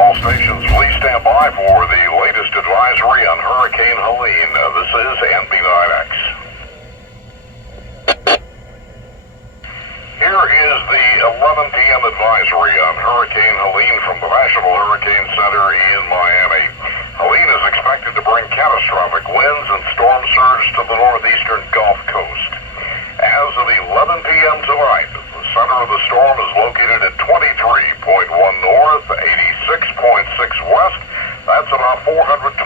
All stations, please stand by for the latest advisory on Hurricane Helene. This is NB9X. Here is the 11 p.m. advisory on Hurricane Helene from the National Hurricane Center in Miami. Helene is expected to bring catastrophic winds and storm surge to the northeastern Gulf Coast. As of 11 p.m. tonight, the center of the storm is located at 23.1 north, 86.6 west. That's about 425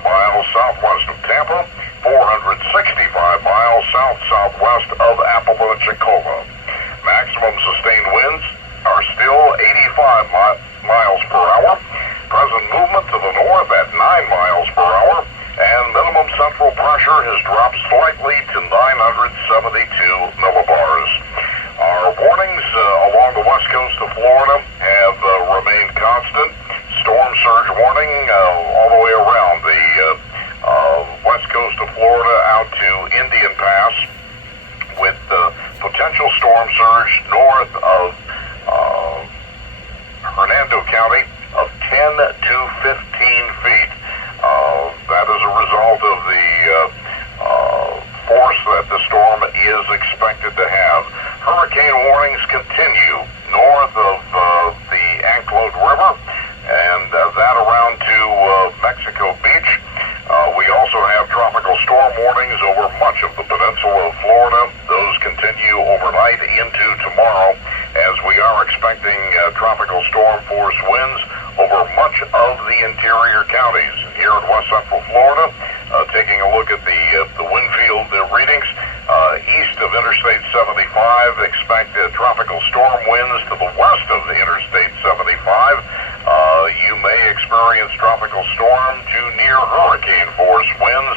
miles southwest of Tampa, 465 miles south-southwest of Apalachicola. Maximum sustained winds are still 85 miles per hour. Present movement to the north at 9 miles per hour. And minimum central pressure has dropped slightly to 972 millibars. Our warnings along the west coast of Florida have remained constant. Storm surge warning all the way around the west coast of Florida out to Indian Pass, with potential storm surge north of Hernando County of 10 to 15 feet. That is a result of the force that the storm is expected to have. Hurricane warnings continue north of the Anclote River and that around to Mexico Beach. We also have tropical storm warnings over much of the peninsula of Florida. Those continue overnight into tomorrow, as we are expecting tropical storm force winds over much of the interior counties. Here in west central Florida, taking a look at the wind field readings, east of Interstate 75, expect tropical storm winds to the west of the Interstate 75. You may experience tropical storm to near hurricane force winds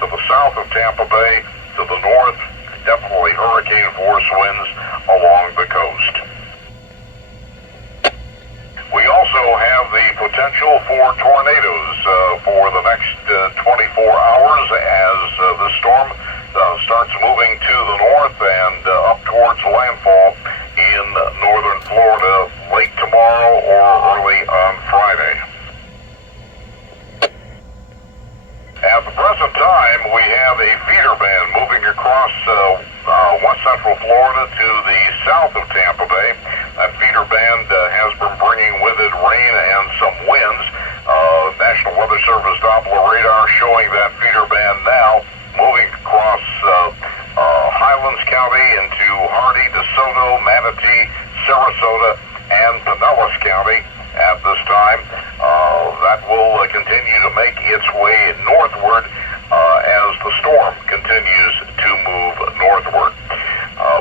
to the south of Tampa Bay, to the north, definitely hurricane force winds along the coast. We also have the potential for tornadoes for the next 24 hours as the storm starts moving to the north and up towards landfall in northern Florida late tomorrow or early on Friday. At the present time, we have a feeder band moving across west central Florida to the south of Tampa Bay. That feeder band has been bringing with it rain and some winds. National Weather Service Doppler radar showing that feeder band now moving across Highlands County into Hardy, DeSoto, Manatee, Sarasota, and Pinellas County at this time. That will continue to make its way northward as the storm continues to move northward.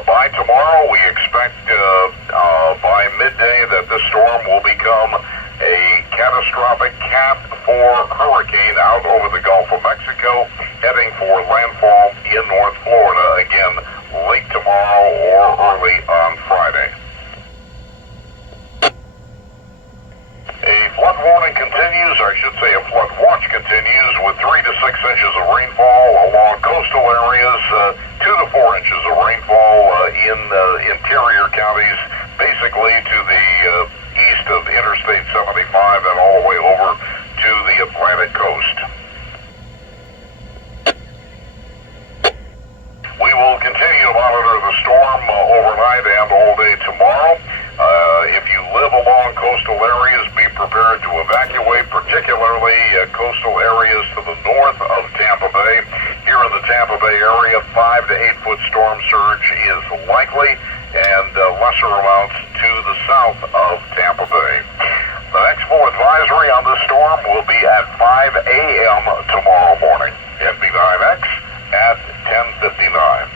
By tomorrow, we expect by midday that this storm will become a catastrophic Cat 4 hurricane out over the Gulf of Mexico, heading for landfall in North Florida again late tomorrow or early on Friday. A flood warning continues, or I should say a flood watch continues, with 3 to 6 inches of rainfall along coastal areas, 2 to 4 inches of rainfall in interior counties, basically to the east of Interstate 75 and all the way over to the Atlantic coast. We will continue to monitor the storm overnight and all day tomorrow. If you live along coastal areas, be prepared to evacuate, particularly coastal areas to the north of Tampa Bay. Here in the Tampa Bay area, 5 to 8 foot storm surge is likely, and lesser amounts to the south of Tampa Bay. The next full advisory on this storm will be at 5 a.m. tomorrow morning. NB9X at 10:59.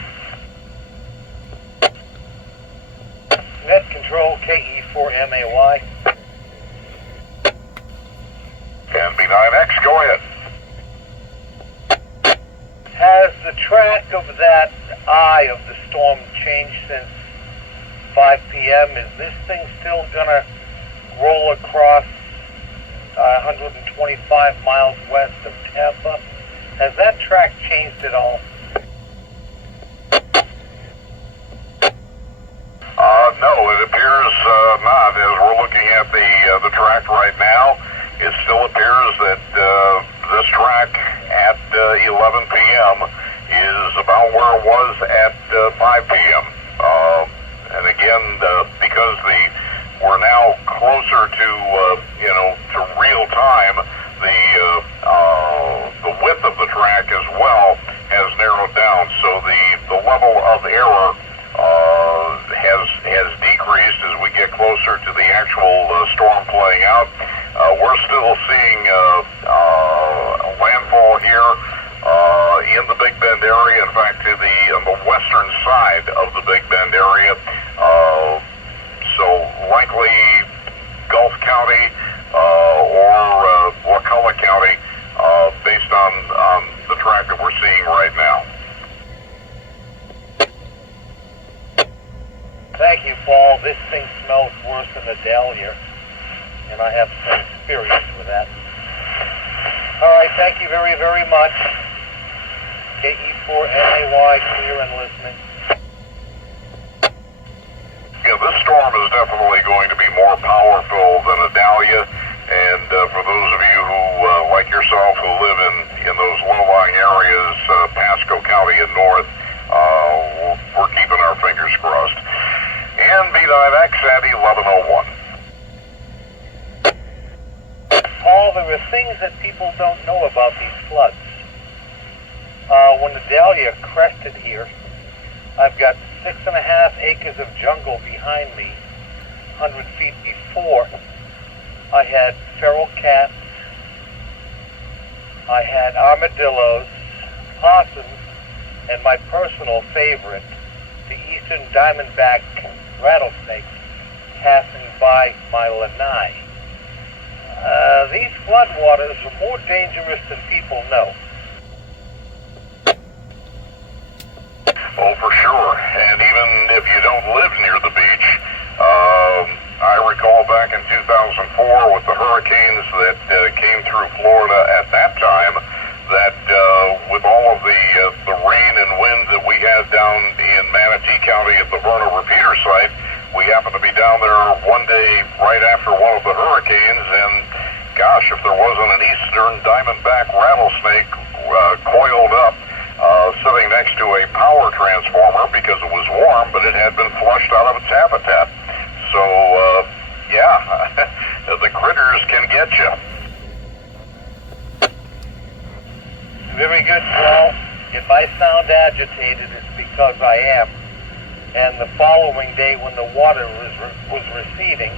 Net control KE4MAY. NB9X, go ahead. Has the track of that eye of the storm changed since 5 p.m.? Is this thing still gonna roll across 125 miles west of Tampa? Has that track changed at all? No, it appears not, as we're looking at the track right right now, it still appears that this track at 11 p.m. is about where it was at 5 p.m. And again, because we're now closer to to real time, the width of the track as well has narrowed down. So the level of error has decreased as we get closer to the actual storm playing out. We're still seeing landfall here in the Big Bend area. In fact, on the western side of the Big Bend area. So likely Gulf County or Wakulla County, based on the track that we're seeing right now. Thank you, Paul. This thing smells worse than a dahlia, and I have some experience with that. All right, thank you very, very much. KE4MAY, clear and listening. Yeah, this storm is definitely going to be more powerful than a dahlia, and for those of you who, like yourself, who live in those low-lying areas, Pasco County and north, we're keeping our fingers crossed. And B9X at 11:01. Paul, there are things that people don't know about these floods. When the dahlia crested here, I've got 6.5 acres of jungle behind me. 100 feet before, I had feral cats, I had armadillos, possums, and my personal favorite, the eastern diamondback rattlesnakes, passing by my lanai. These floodwaters are more dangerous than people know. Oh, for sure. And even if you don't live near the beach, I recall back in 2004 with the hurricanes that came through Florida at that time, that with all of the rain and wind that we had down in Manatee County at the Verna repeater site, we happened to be down there one day right after one of the hurricanes, and gosh, if there wasn't an eastern diamondback rattlesnake coiled up, sitting next to a power transformer because it was warm, but it had been flushed out of its habitat. So, yeah, the critters can get you. Very good, Paul. If I sound agitated, it's because I am. And the following day, when the water was receding,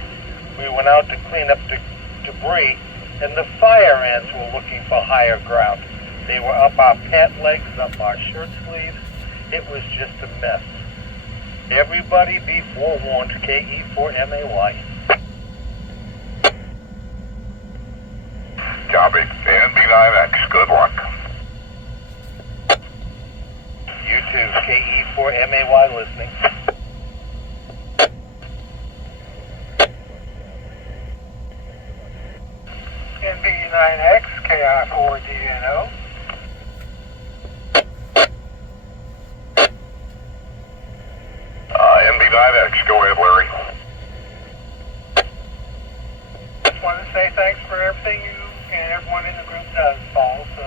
we went out to clean up the debris, and the fire ants were looking for higher ground. They were up our pant legs, up our shirt sleeves. It was just a mess. Everybody be forewarned, KE4MAY. Copy. And B9X, good luck. You too, KE4MAY listening. NB9X, KI4DNO. NB9X, go ahead, Larry. Just wanted to say thanks for everything you and everyone in the group does, Paul. So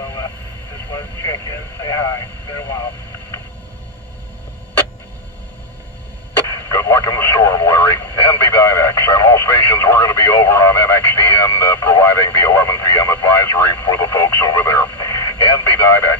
just wanted to check in and say hi. It's been a while. Good luck in the storm, Larry. NB9X, and all stations, we're going to be over on NXDN providing the 11 p.m. advisory for the folks over there. NB9X.